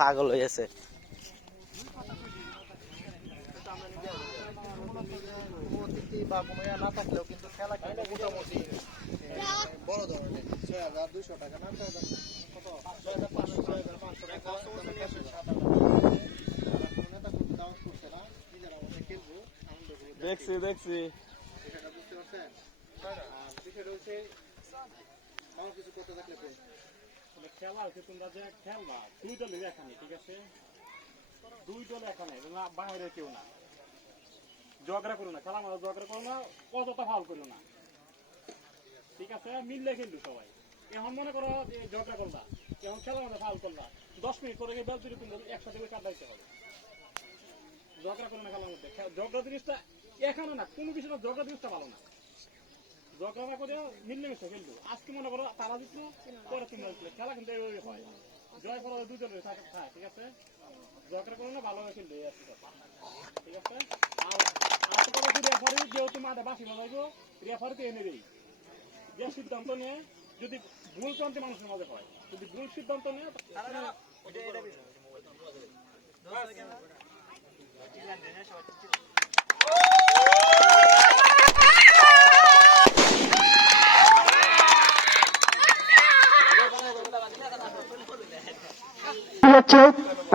পাগল হয়েছে। বা কোনো না থাকলেও কিন্তু খেলা কিন্তু মোটামুটি বড় ধরনের ৬,২০০ টাকা না কত ৬,৫০০ ৬,৫০০ টাকা নেতা কিন্তু দাওয়াত করছে না, নিজেরা আমাদের খেলবো আনন্দ করে দেখছি বিষয়টা বুঝতে পারছেন। আর বিষয়টা হচ্ছে আমার কিছু করতে থাকলে খেলা হচ্ছে তোমরা যে খেলবা 2 দলের এখানে, ঠিক আছে? 2 দল এখানে, বাইরে কেউ না, ঝগড়া করো না, খেলা মারা ঝগড়া করো না, অযথা ফাউল করো না, ঠিক আছে? মিললে খেলবো সবাই। এখন মনে করো ঝগড়া করবা, এখন খেলা মারা ফাউল করলা, 10 মিনিট পরে গিয়ে বেল দিলে তুমি একসাথে কাটাইতে হবে। ঝগড়া করো না খেলার মধ্যে। ঝগড়া জিনিসটা এখানে না, কোনো কিছু না, ঝগড়া জিনিসটা ভালো না। ঝগড়া না করে মিললে মিশে খেলবো। আজকে মনে করো তারা জিতলো, পরে তোমরা জিতলে, খেলা কিন্তু এইভাবে হয়। জয় পরাজয় 2 দলের থাকে, ঠিক আছে? ঝগড়া করো না, ভালোভাবে খেলবে, ঠিক আছে? আর রেফারি যেহেতু মাঠে বাসি বাজাইবো, রেফারি তো এনে দেই, যে সিদ্ধান্ত নেয়, যদি ভুল ক্রান্তি মানুষের মাঝে হয়, যদি ভুল সিদ্ধান্ত নেয়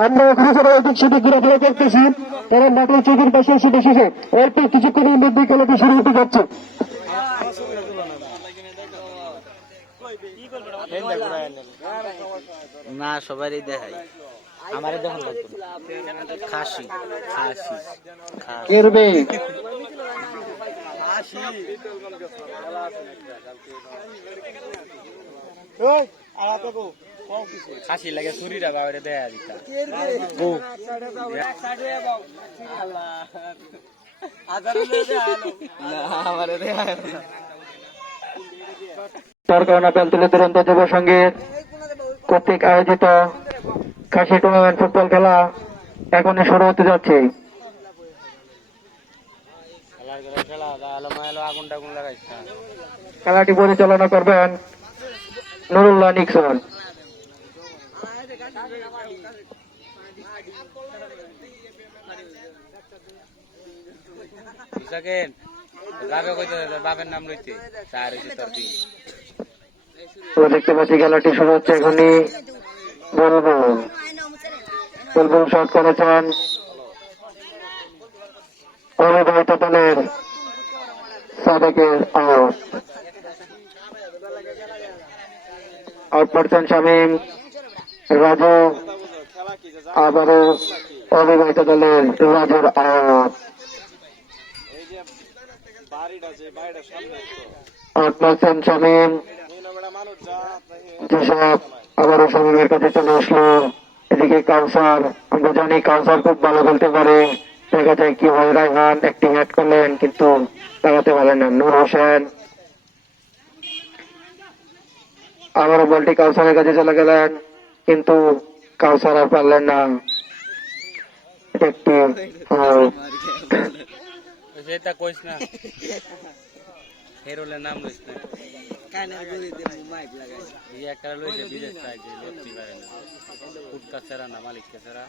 আমরা ওখানে যারা এদিক সেদিক ঘোরাফেরা করতেছি, তারা নাটোর চৌকির পাশে এসে বসেছে। অল্প কিছুক্ষণের মধ্যে খেলাটি শুরু হতে যাচ্ছে। না সবারই দেখাই, আমারই দেখান লাগবে খাসি খাসি খাসি লাগে ছুরিটা বাবারে দেয়া দিতা আমারে দেয়া সরকার তুলে দুরন্ত যুব সংঘের কর্তৃক আয়োজিত খাসি টুর্নামেন্ট ফুটবল খেলা এখনই শুরু হতে যাচ্ছে। খেলাটি পরিচালনা করবেন নুরুল্লাহ নিক্সন। বাপের নাম রয়েছে দেখতে পাচ্ছি খেলাটি শুরু হচ্ছে এখনই। বুলবুল শট করেছেন অবিবাহিত দলের সাদেকের আউট করছেন শামীম। রাজু আবারও অবিবাহিত দলের রাজুর আউট করছেন শামীম। যেসব আবারও শামীমের কাছে চলে আসলো। এদিকে কাউসার, আমরা জানি কাউসার খুব ভালো খেলতে পারে। দেখা যায় কি হয়, রায়হান একটি হ্যাট করলেন কিন্তু লাগাতে পারেন না। নূর হোসেন আবারও বলটি কাউসারের কাছে চলে গেলেন কিন্তু কাউসার আর পারলেন না। একটি হেরোলের নাম লইস না, একটা লইছে বিদেশ চাইছে, লড়তে পারে না, ফুটকা ছেড়া না মালিককে ছেড়া।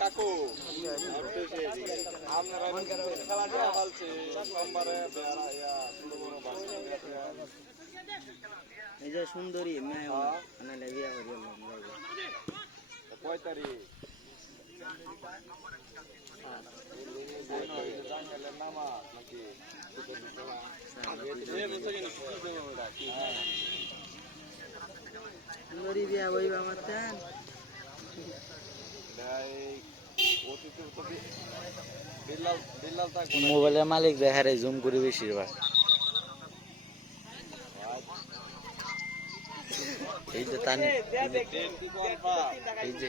কাকু এই যে সুন্দরী সুন্দরী বিয়া বইবা আমার মোবাইলের মালিক দেখা রে জুম করি বেশিরভাগ। এই যে তানি এই যে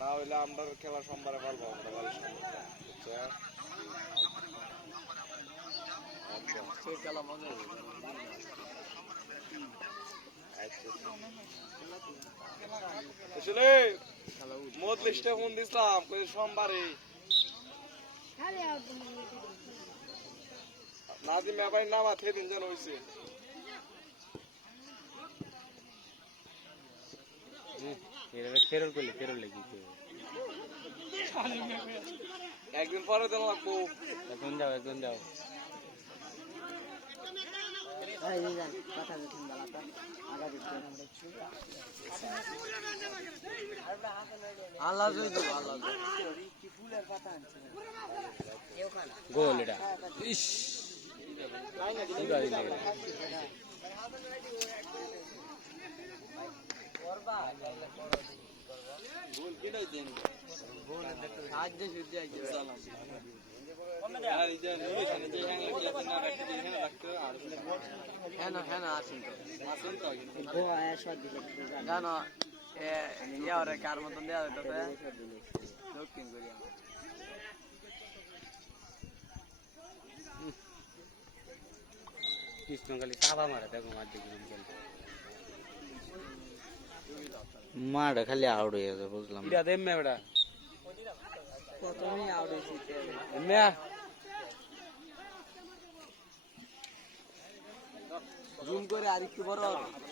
না হইলে আমরা খেলা সোমবারে পারবো মত লিস্টে ফোন দিছিলাম সোমবারে নাজিম ব্যাপারী নাম আছে দিন জন হয়েছে কেরল করলে কেরল লেগে একদিন পরে তো লাগবো এখন যাও আল্লাহ জয় আল্লাহ গোল এটা ইস কি গাড়ি লাগে জানো ইয়ারে কার মতন দেওয়া হইতেছে দক্ষিণ কোরিয়া কৃষ্ণকালী চাপা মারে দেখো মার দিকে মাঠে খালি আউট হয়ে গেছে বুঝলাম বেটা প্রথমেই আউট হয়েছি জুম করে আর একটু বড় হবে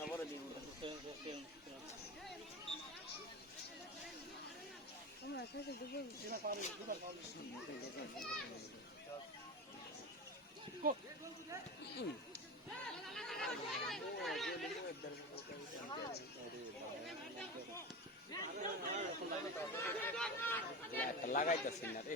লাগাইতেছি না রে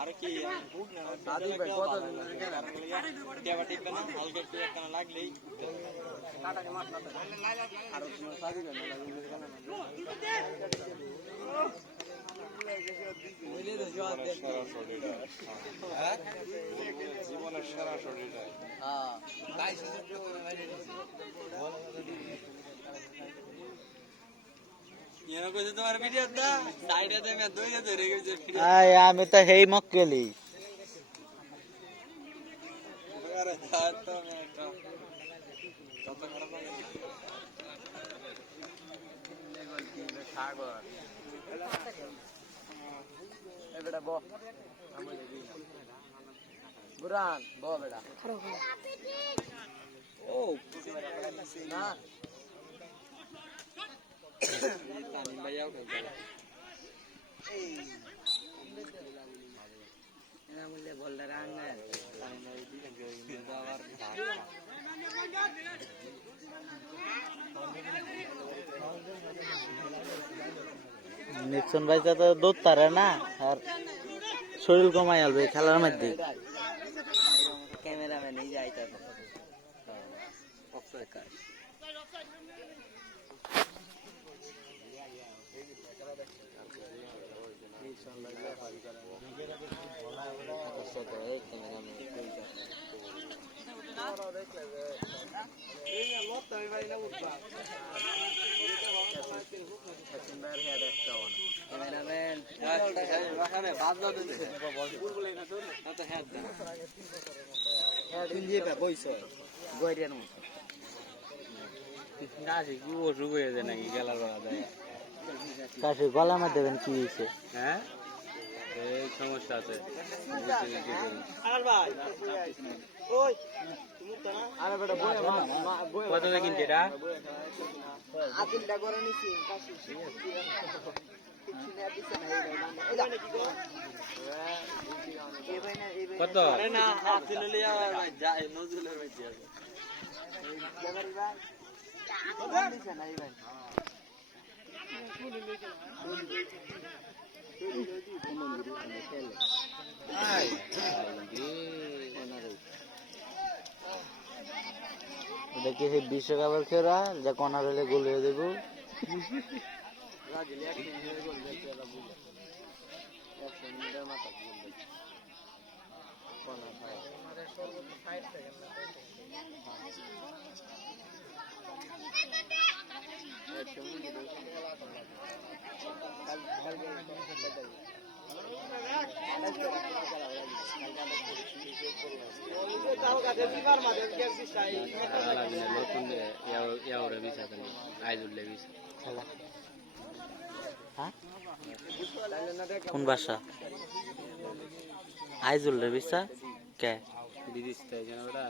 আর কি আদি ভাই কত টেবা টিপবে না হালকা একটু একখানা লাগলেই কাটাকে মাছ না আর সাদি ভাই জীবনের সেরা শরীরটা তোমার ভিডিও দা সাইডে দেবে দইলে ধরে গেছে আমি তো হেই মক্কেলি আরে তো কত খারাপ সাগর বেটা ব বুরান ব বেটা ও না তানি ভাইয়াও খেলতে এনা বললে বলটা রান না তানি ভাই দিকে কিন্তু আবার নিক্সন ভাই তো দৌড় তারে না আর শরীর কমাই আলবে খেলার মধ্যে ক্যামেরাম্যান এই যাইতা কাশি গলা মধ্যে দেবেন কি হয়েছে হ্যাঁ এই সমস্যা আছে কত কিনছে এটা কত না নজরুলের মধ্যে আছে দেখি সেই বিশ্বকাপের খেলা যে কনার হলে গোল হয়ে দেবো নতুন আইজুল্লে বিষা খেলা হ্যাঁ কোন বাসা আইজুল রে বিসা কে বিদিশটা যেন ওরা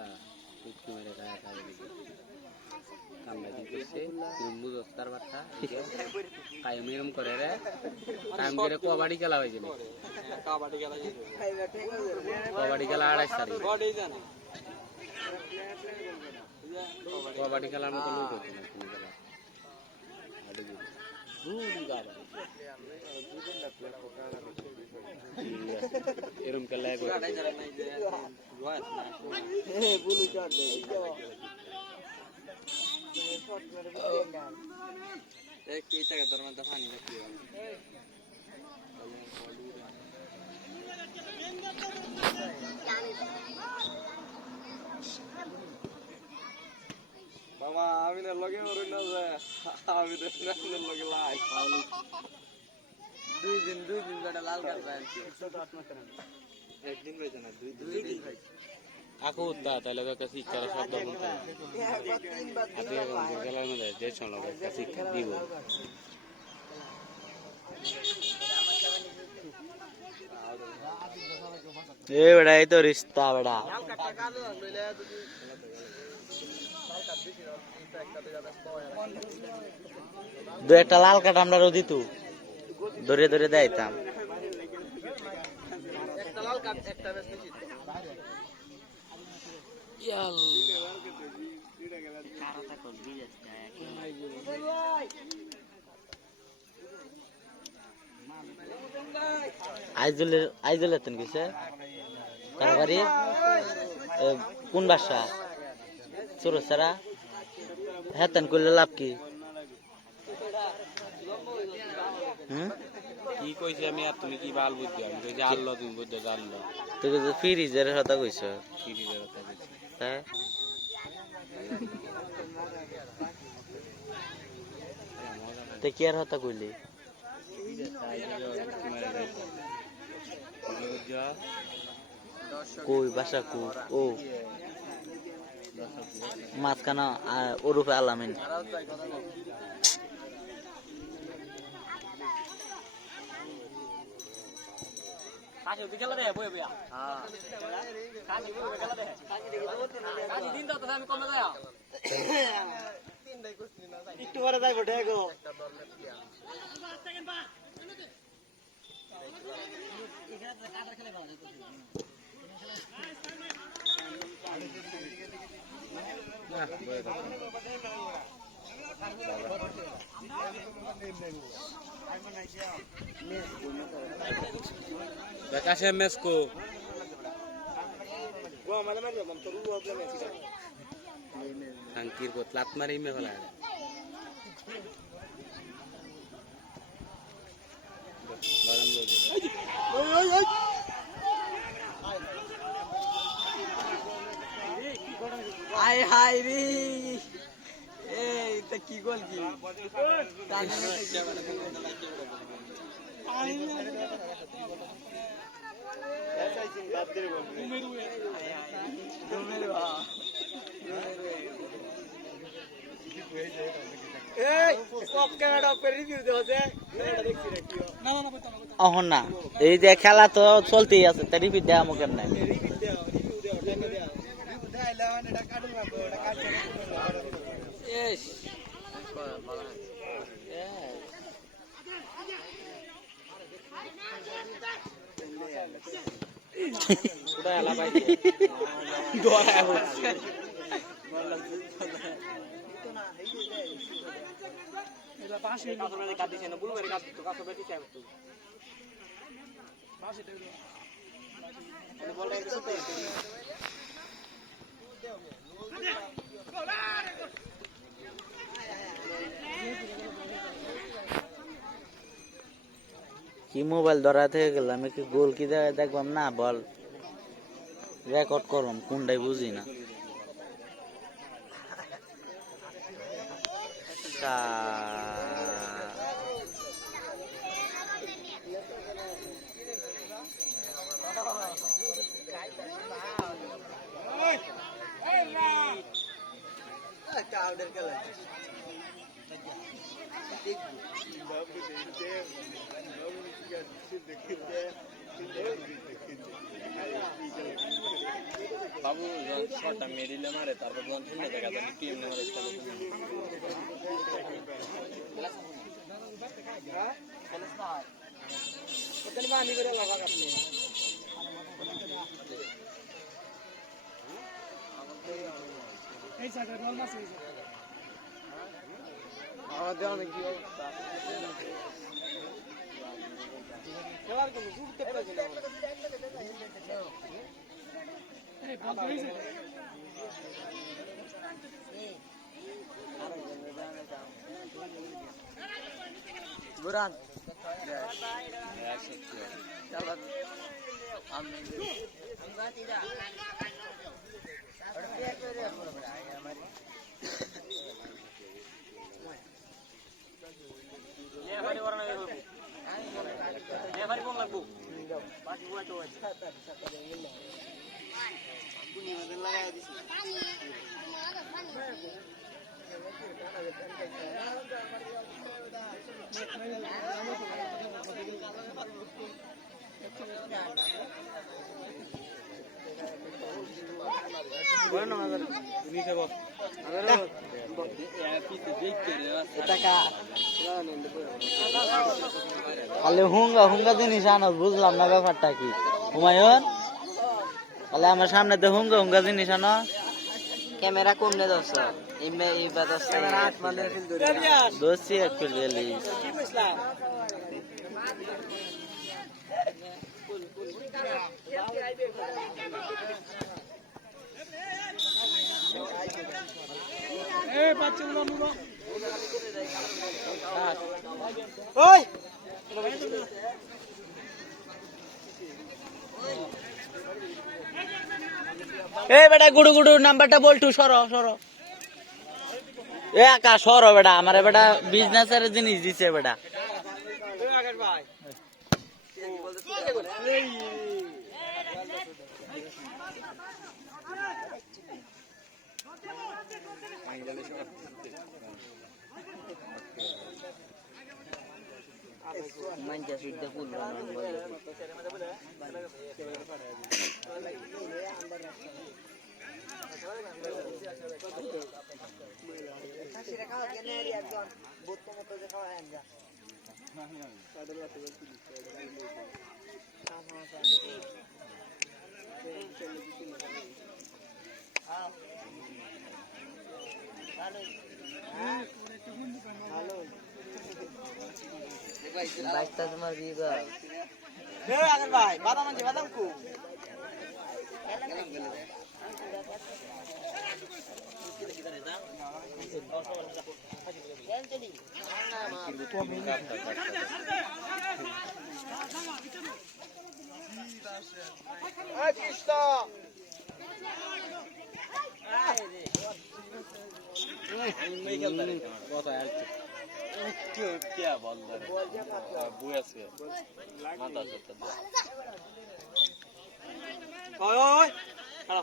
একটু মেরে খায় খাবে কামড়া দিতেছে মুজস্তার বাচ্চা কায়ম এরম করে রে কায়ম করে কবাডি খেলা হয়েছে কবাডি খেলা 28 তারিখ কবাডি খেলার মতো লোক হচ্ছে না এরম খেলা বাবা আমি না লগে মরই না যে আমি তো নামের লগে লাই দুই দিন বেটা লাল কার্ড পাইছি একদিন পাইছে না দুই দিন পাইছে আকু উত্তা তাহলে একটা শিক্ষার শব্দ বলতে আপনি খেলার মধ্যে যে শোনো একটা শিক্ষা দিব এ বেড়া এই তো রিস্তা বেড়া দু একটা লাল কাঠ আমরা দিত ধরে ধরে দেয়তাম একটা লাল কার্ড একটা বেশ নিশ্চিত আইজুলের তেন গেছে কারবারি কোন বাসা চোরসারা হ্যাঁ তেন করলে লাভ কি কি কইছি আমি আর তুমি কি বাল বুঝছো আমি তো জানলো তুমি বুঝছো জানলো তোকে তো ফ্রিজের কথা কইছ সিরিজের কথা বলছি হ্যাঁ তে কি আর হতা কইলি কই বাসা কু ও মাঝখানা ওরূপে আলামিন খেলা দেয় বই বইয়া দিন তো আমি কমে যায় একটু পরে যাইবো ঢেগো Bekasih mesku. Angkir ko tlat mari me pala. Bagan lo. আয় হায় রে এই তা কি গোল কি অহন না এই যে খেলা তো চলতেই আছে তার রিপিট দেওয়া মুখের নাই কি মোবাইল ধরা থেকে গেলাম কি গোল কি দেখবাম না বল রেকর্ড করম কোনটাই বুঝি না বাবু শটটা মেরিলে মারে তারপর বল শুনে দেখা যায় টিম না মারে আমাদের অনেক কি অবস্থা খেলার কোনো জুড়তে পারছি না বুরান খালি হুঙ্গা হুঙ্গা জিনিস আনো বুঝলাম না ব্যাপারটা কি হুমায়ুন তাহলে আমার সামনে তো হুঙ্গা হুঙ্গা জিনিস আনো ক্যামেরা কমনে দোস দোষী একটু রিয়েলিস এই বেটা গুডু গুডু নাম্বারটা বলটু সরো সরো এ একা সরো বেটা আমার বেটা বিজনেসের জিনিস দিছে বেটা মাইনটা সুইটটা ফুল বাইকটা তোমার দিয়ে দাও ভাই বাদাম আছে বাদাম কু क्या बोल रहा बुआ से माता से ओए ओए हेलो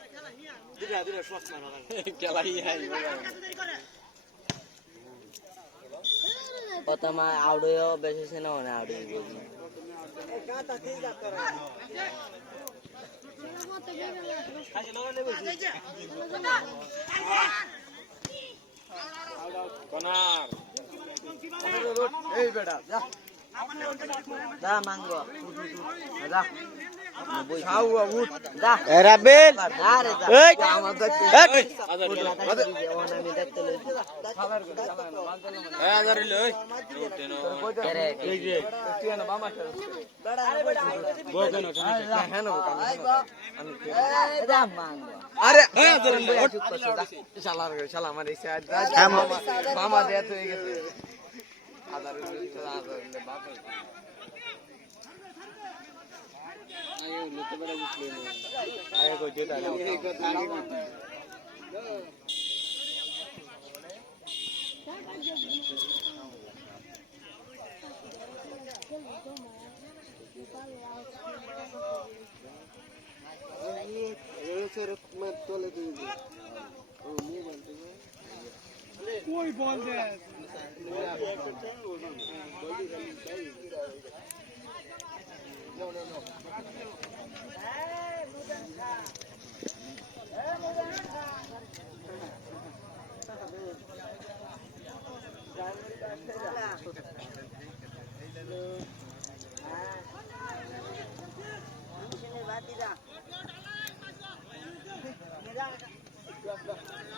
दिला श्वास मारो क्या लाई है पता मैं आउडियो बेसिस से ना होने आउडियो गाता ठीक जाता रहा आज लोग ने बोली कनार এই বেটা যা दा मांगो दा খাও উঠ दा ए राबिल अरे ए আমার দেখতে আমি দেখতে লই ए अगर ले करे এই যে তুই না বামা বেটা আরে বেটা वो केन হ্যাঁ না আমি दा मांगो আরে শালার শালা আমার এই সাইড মামা দেয়া তো হয়ে গেছে আদার বাপ आगे लोग बड़ा बुझले আগে কই যেটা তোলে দিবি ও মোবাইল থেকে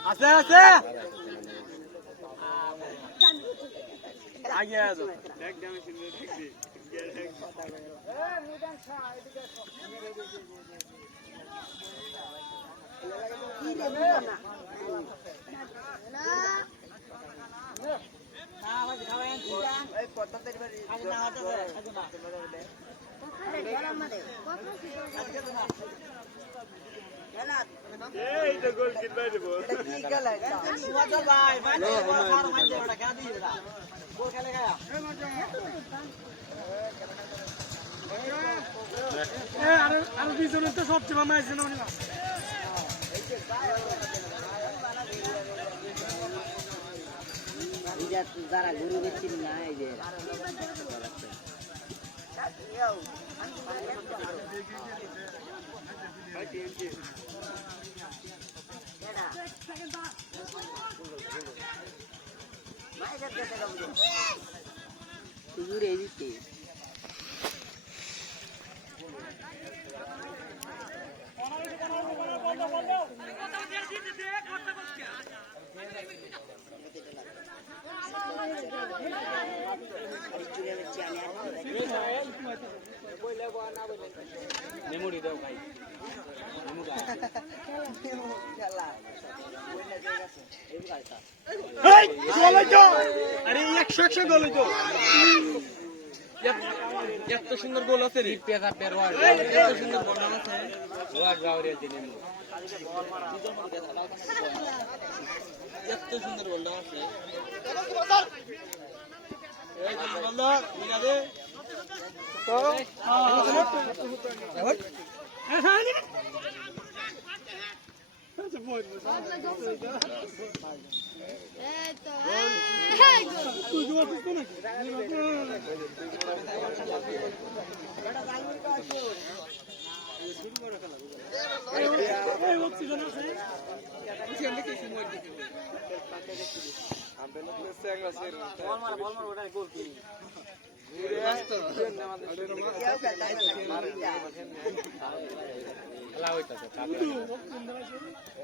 আছে আছে আগে আসো এই তো গোল কিনবাই দেব কি খেলা এটা ওটা ভাই মানে আর মাঝে ওটা কা দিই ওটা গোল খেলে গায়া এ আর দুইজন তো সবচেয়ে মামা আছে না এই যে যারা গুরু দিচ্ছেন না এই যে Tujur এই দিতে মেমোরি দাও ভাই এত সুন্দর গোল আছে রে পেটা পেরওয়ার এত সুন্দর গোল আছে ওয়াজ গাওরে দিনে এত সুন্দর গোল আছে এই বন্ধ মিলা দে তো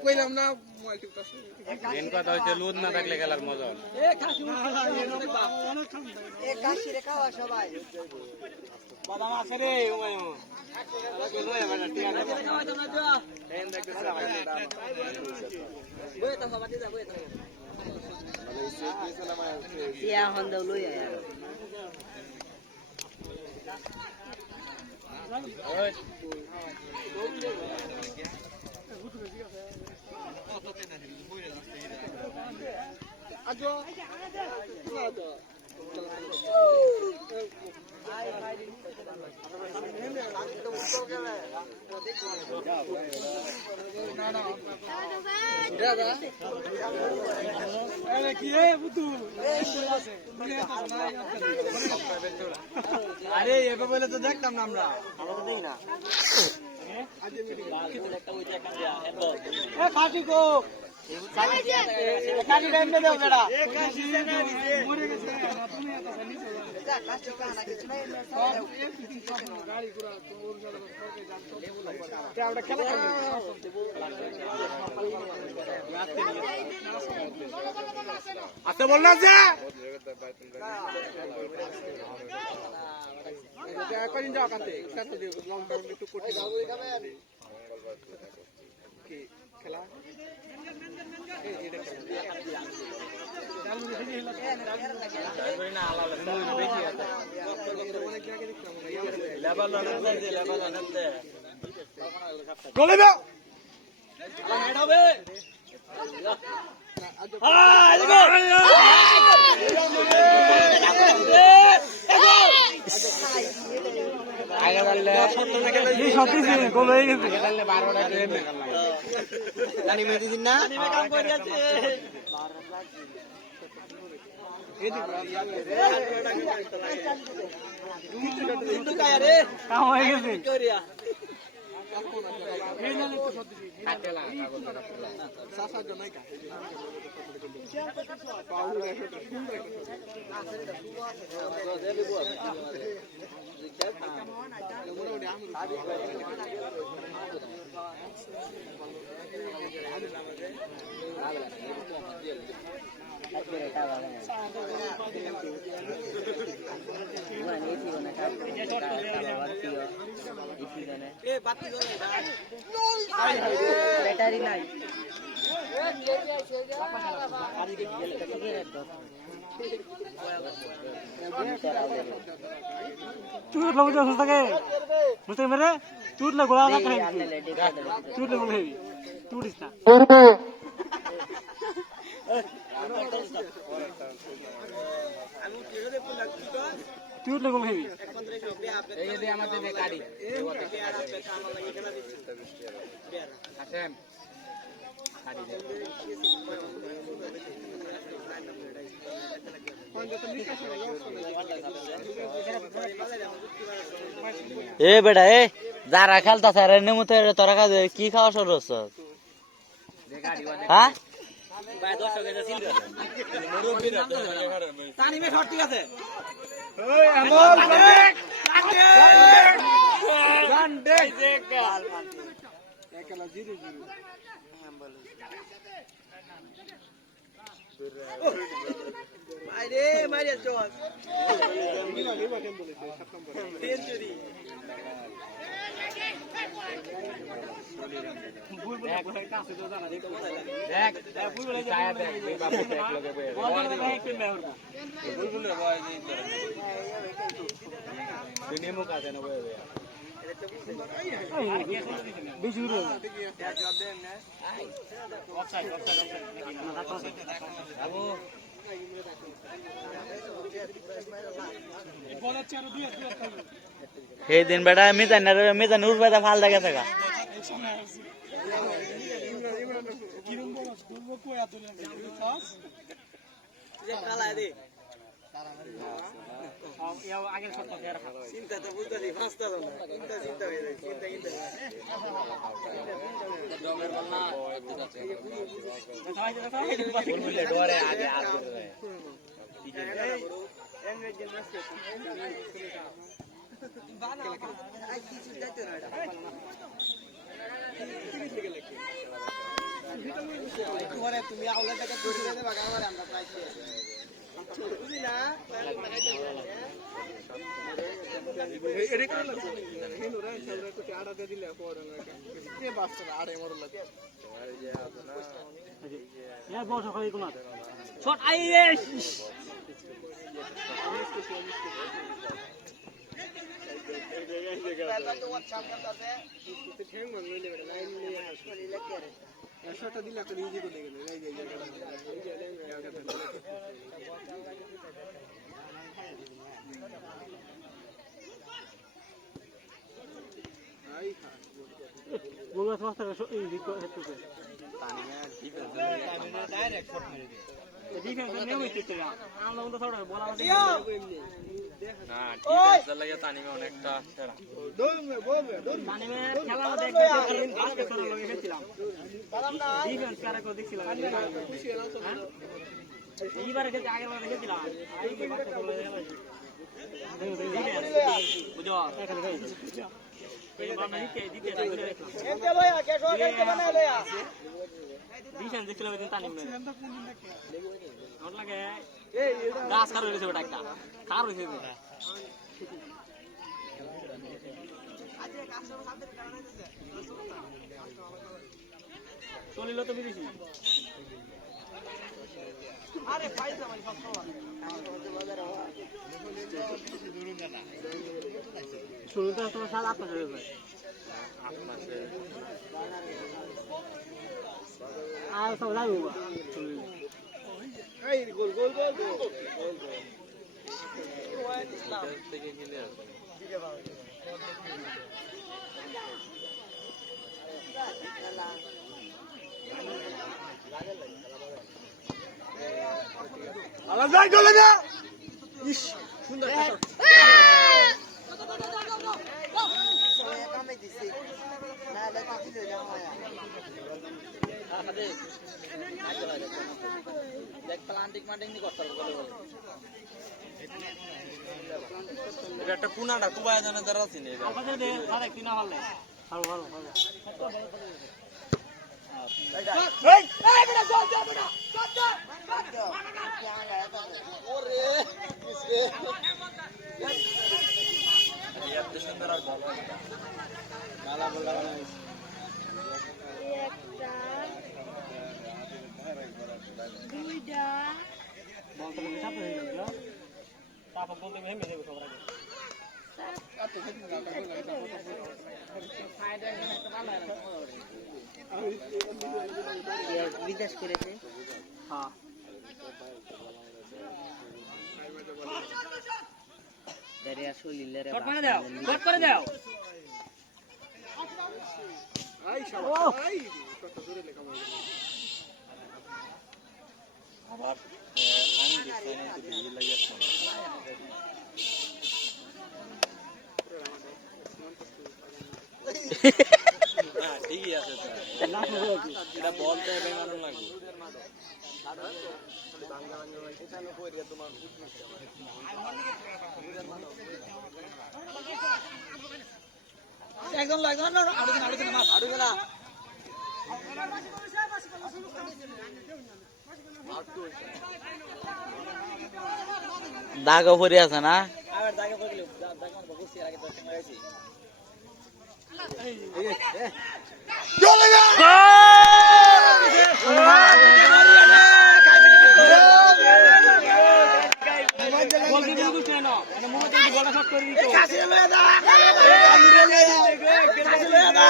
কইলাম না মেন কথা হচ্ছে লুদ না থাকলে খেলার মজা হল বাদাম আছে রে আরে এভাবে বলে তো দেখতাম না আমরা দেখি না কাটি গো কাটি টাইম দে দাও বেটা মরে গেছে তুমি এত জানি এটা কাজ কানা কিছু নাই গাড়ি ঘোড়া তোর জায়গা সরকে যাচ্ছ তে আমরা খেলা করব আতে বল না যে এটা করিন যাও কাতে কাতে দিও লং টাইম একটু করতে দাও কি খেলা আগে বললে এই সব কিছু গোল হয়ে গেছে আগে বললে 12টা ট্রেন জানি মেদি দিন না কাম করে যাচ্ছে কিন্তু কায়া রে কাম হয়ে গেছে কাটে লাগা কাগজ ব্যাটারি নাই চুট লোক যা সুস্তা কে বুঝতে মেরে চুট লোক গোলা রাখা है চুট লোক है চুটিস না পূর্বে চুট লোক है এই যে আমাদের বেকারি আসেন কাটি দে এ বেটা এ যারা খেলতা স্যার নেমতে তোরা কাজ কি খাওয়া শুরু হচ্ছে হ্যাঁ দেখ ছায়া দেখ এই বাপু দেখ লগে বয়ে দুনিয়া মুখ আছে না বয়ে বেশি দূর বাবু সেই দিন বেটা মিজান উড়বে ফাল দেখে থাকা বুলবুলে ডরে আগে আর করে তুমি আউলা টাকা ধরে দেবে বাগান আমরা প্রাইস বুঝলি না এরে করে লাগছে হেন ওরা সালরা কোটি আড়া দে দিলে পড়া লাগে কে বাসরা আড়ে মর লাগে এ বস খাই কোন শট আইয়ে একশোটা দিলে একটা ইজি করে গেল বগুড়া সমস্ত এই রিকো হেতুতে ডিফেন্স নিয়ে হইতে তো আমরা তো থোড়া বলা আছে না ডিফেন্স লাগে তানিমে অনেকটা সেরা তানিমে খেলা দেখতে আজকে তোর লগে খেলছিলাম ডিফেন্স কারে কো দেখছিলাম এইবারে খেলতে আগের বার দেখছিলাম আই কি বাচ্চা বলে বুঝো এখানে কই এইবার নাই কে দিতে এতে লয়া কে সরকারকে বানায় লয়া ডিফেন্স দেখছিলাম ওই দিন তানিমে ওর লাগে গাছ কার হইছে ওটা একটা কার হইছে এটা চলিল তো বিদেশি আরে পয়সা মানে সব শুরু তো তোমার সাল আপনার হয়ে যায় আর সব লাগু এই গোল গোল গোল গোল থেকে খেলে আছে একটা কুনাটা কুবায় জানা যারা আছে না আমাদের দে আর একদিন না ভালো ভালো ভালো ভালো বলতে বলতে চাপ হয়ে গেল তারপর বলতে ভেঙে দেবে সবার আগে বিদেশ করেছে হ্যাঁ কট করে দাও ঠিকই আছে এটা বলতে বেমারণ লাগে একদম লাগবে না আড়ু না দাগ পরে আছে না আবার দাগে পড়লো দাগ আমার বসে আগে তো মারাইছি চলে যা বলতে বলতে কেন মানে মোহাম্মদ যদি বড় শট করে দিত কাছে লয়ে দা কাছে লয়ে দা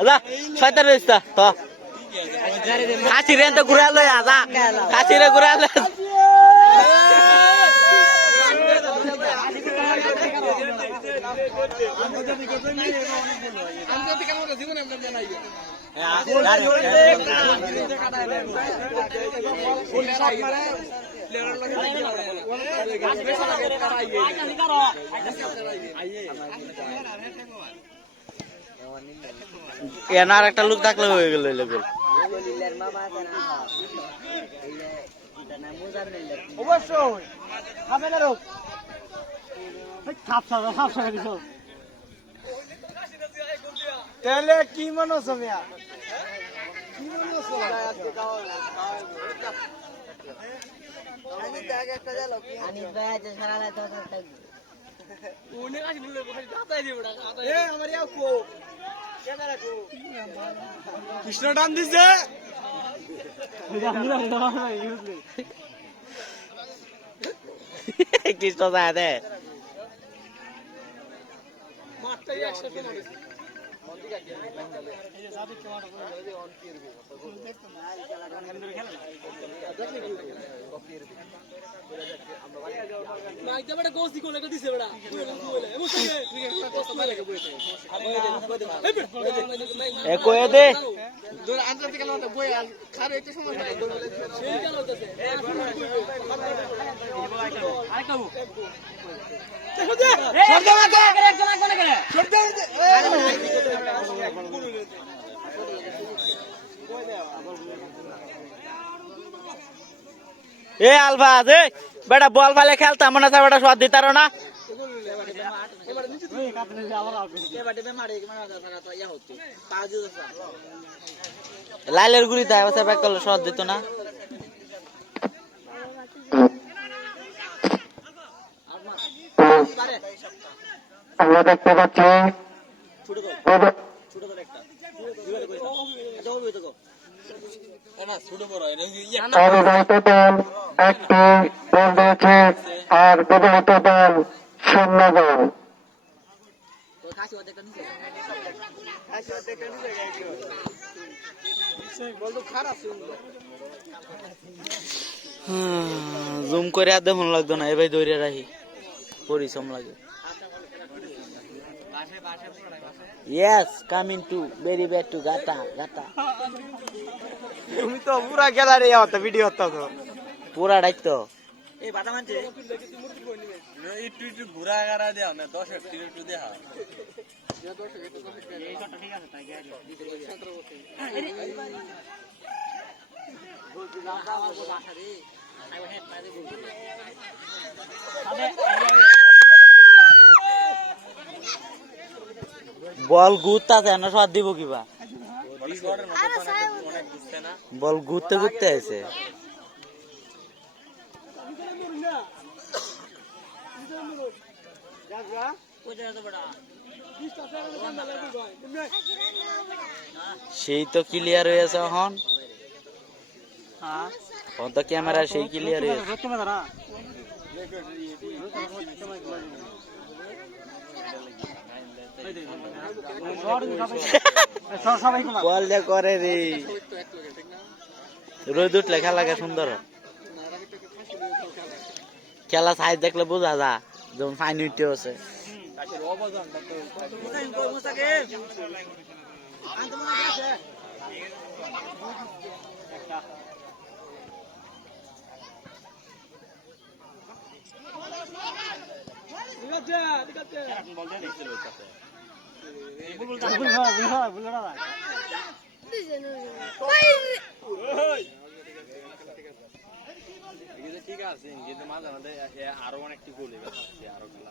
আলা শয়তান রইস্তা তো কাছি রেন তো ঘুরা লই আজা কাছি রে ঘুরা লই এনার একটা লোক থাকলে হয়ে গেল লেভেল অবশ্যই খাবে না রোগ খাপসা দিছ তাহলে কি মনে হচ্ছে মিয়া কি মনে হচ্ছে আমি দাগ একটা দিলাম আমি ব্যাজ সারা রাত থাকবো উনি কাছে বলে দাতাই দিবড় এ আমার ইয়া কো ক্যামেরা কো কৃষ্ণ টান দিছে কৃষ্ণ যায় দে মারটাই একসাথে মারিস এ আলফাজ এ বেটা বল ফালে খেলতাম না স্যার বেটা শট দিতারো না লাইলের গুলি তাই স্যার ব্যাক করলে শট দিত না আমরা দেখতে পাচ্ছি অবিবাহিত দল একটি গোল দিয়েছে আর বিবাহিত দল 0 গোল। জুম করে আর দেখুন লাগতো না এবার দৌড়ে রাখি পরিশ্রম লাগে Yes, coming to very bad to Gata. তুমি তো পুরা গ্যালারি হতো ভিডিও হতো তো পুরা দায়িত্ব এই বাটা মানছে একটু একটু ঘুরা গাড়া দেও না 10 একটু দেখা এই কথা ঠিক আছে তাই গিয়ে বল ঘুরতে না সব দিব কিবা বল ঘুরতে আছে সেই তো ক্লিয়ার হয়েছে এখন এখন তো ক্যামেরা সেই ক্লিয়ার হয়েছে বল যা করে রে রোদ উঠলে খেলাকে সুন্দর খেলা সাইজ দেখলে বোঝা যা যেমন ফাইন উঠতে আছে ঠিক আছে কিন্তু মাঝে মাঝে আরো অনেক কিছু বলে আরো খেলা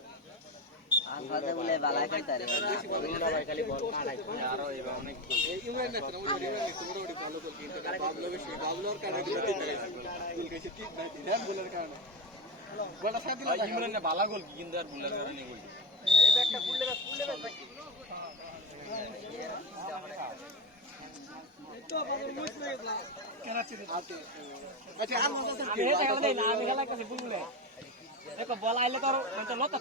আরো এবার অনেক ইমরান ভালো গোল কিন্তু আর বুলার কারণে গোল বল আইলে তো লতা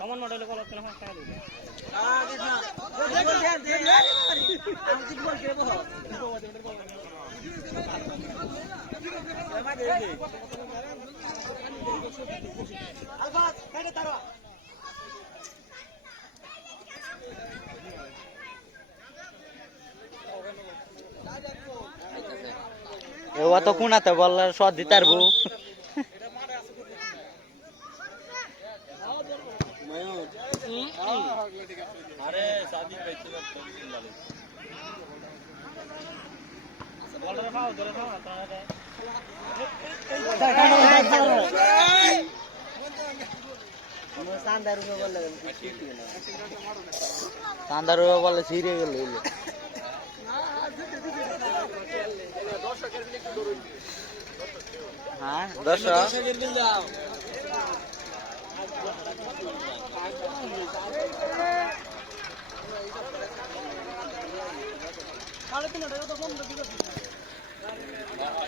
সমান মডেল বল 5 টাকা লইলে এ তো কোনাতে বল সদ দিতে পারবো আরে শাদি পাইতে না বলরে পাও ধরে পাও তাহলে চান্দারু বলে ছিড়ে গেল হ্যাঁ 10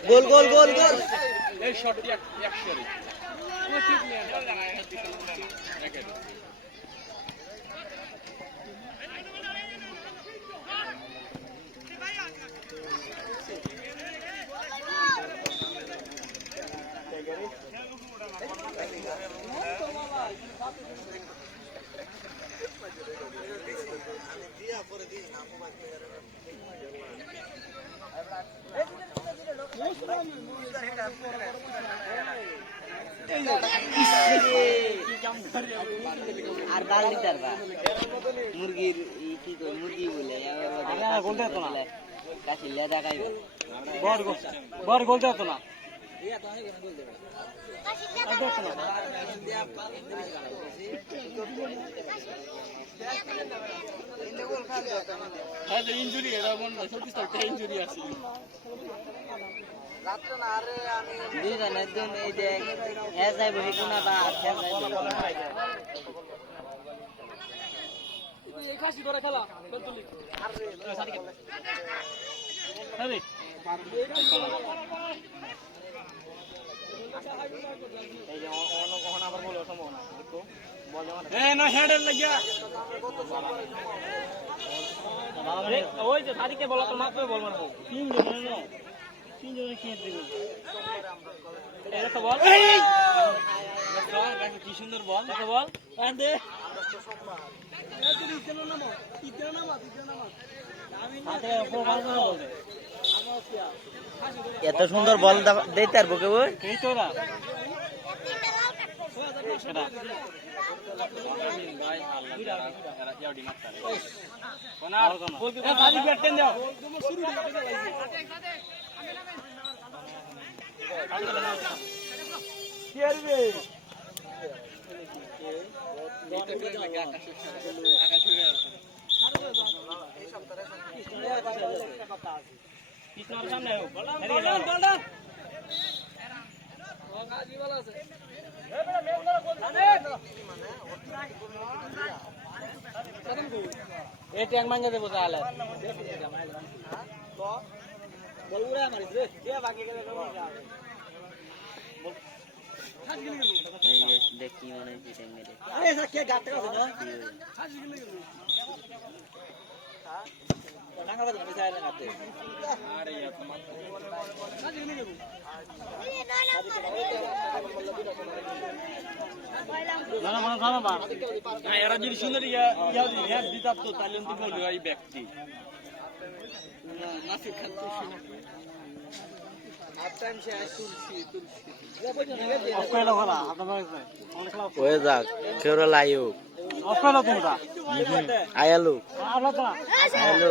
গোল গোল গোল গোল এই শটটি 100 রে আর বাল দিতে পারবা মুরগির কি কই মুরগি বলে আরে গোল দেতো না কাছে লেদা খাইবে বড় গোল দেতো না ইনজুরি এটা মন সত্যি একটা ইনজুরি আছে রাত্রে না আরে আমি দুইজন একদম এই যে হ্যাঁ যাইব কোনা বা হ্যাঁ যাইব এই খাসি করে খেলা বেলতুলি আরে এই যে ওখানে আবার বলে সম্ভাবনা দেখো বল যেমন এ না হেডের লাগিয়া ওই যে সাদিকে বলা তো মাত্র বল মারবো তিনজনে খেয়ে দেবে এটা বল কি সুন্দর বল এটা বল দে এত সুন্দর বল দিতে পারবো কেউ এই তো না কৃষ্ণর সামনে এই ট্যাং মাঙ্গা দেবো তাহলে বল উড়ে মারিস রে এ বাকি গেলে এই যে দেখি মনে হচ্ছে ট্যাং মেরে আরে এসা কে গাতে আছে না নাঙ্গা বাজে না সাইড গাতে আরে ইয়া তো না না মানে থামা বা না এরা যদি সুন্দর ইয়া দিতাম তো তাহলে তো বলবো এই ব্যক্তি নাসির খান অফ করে দাও খেলা আপনার হয়ে যাক কেউ লাইও অফ করে দাও তোমরা আয়ালু আমরা তো আয়ালু